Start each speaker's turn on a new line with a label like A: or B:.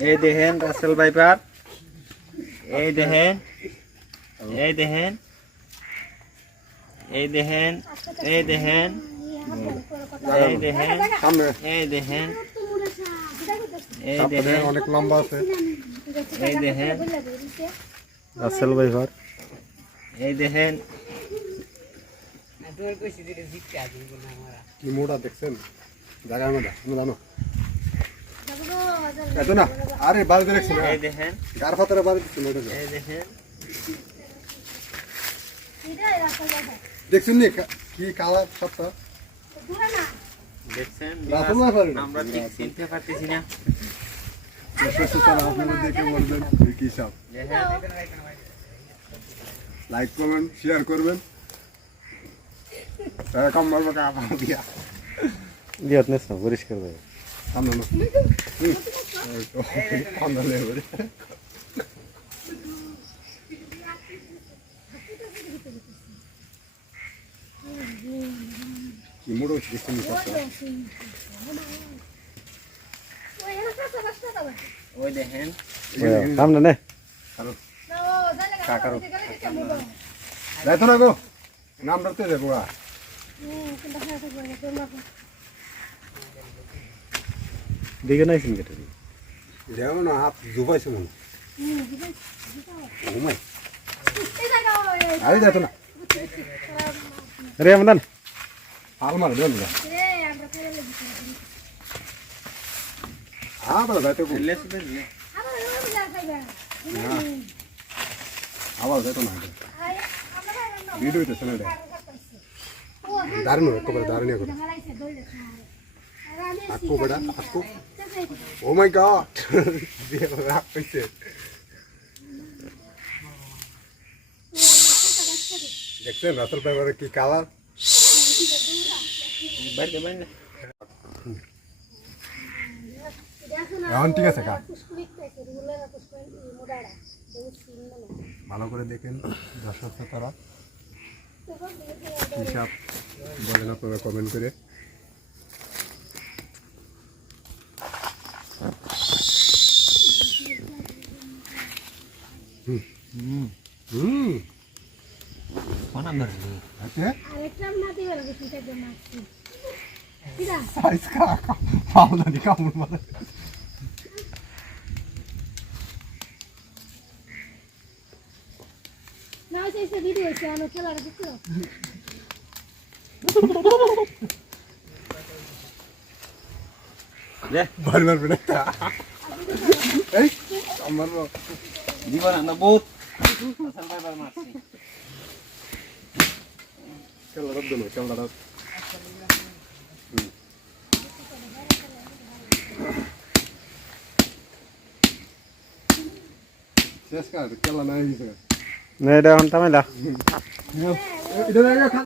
A: এই দেখেন Russell viper এই দেখেন এই দেখেন এই দেখেন এই দেখেন এই দেখেন
B: সামনে
A: এই দেখেন এই
B: তারপরে
A: দেখেন
B: অনেক লম্বা আছে
A: এই দেখেন
B: রাসেল ভাইভার
A: এই দেখেন
B: কি মোটা দেখছেন জায়গার মধ্যে তুমি জানো এত না আরে বাড়িতে দেখছি না?
A: এই দেখেন।
B: গার ফাতারে
A: এই দেখেন।
B: দেখছেন নি কি কালার সবটা?
A: দেখছেন? আমরা ঠিক চিনতে পারতেছি না।
B: আপনারা দেখে বলবেন কি লাইক করবেন শেয়ার করবেন। কম মারবো দিয়া।
C: পরিষ্কার
B: হুম। এই তো, ঠান্ডা লেগে পড়ে। কি মোড়ো দেখছেন নি সবটা
A: ওই দেখেন
C: সামনে নে
B: যাইতো না গো নাম ধরতে যাব
C: দিকে নাইছেন কেটে
B: দেও না, হাত জুবাইছে মনে ঘুমাই। আরে যাইতো না।
C: রে আমদান।
B: হাল মারে দেন না আবার যাইতো আবার যাইতো না। দারুণ একেবারে দারুণ করে। বেটা ও মাই গড রাগ পেয়েছে দেখছেন রাসেল পেপারের কি কালার এখন ঠিক আছে কা ভালো করে দেখেন দর্শক শ্রোতারা হিসাব বলেন আপনারা কমেন্ট করে పావులని
A: కాముడు మన
B: నా చేసే వీడియో వచ్చాను ఒకసారి అడుగుతూ
D: మరి మరి పెడతా అమ్మను esse ano, que ela disse.
B: বাড়ি মারবে না এই আমার
A: জীবন আমরা বহুত রাসেল ভাইপার মারছি
B: ক্যামেরা দিল ক্যামেরা শেষ কার কেলা নাই হিসেবে
C: নে এটা এখন তামাইলা
B: এটা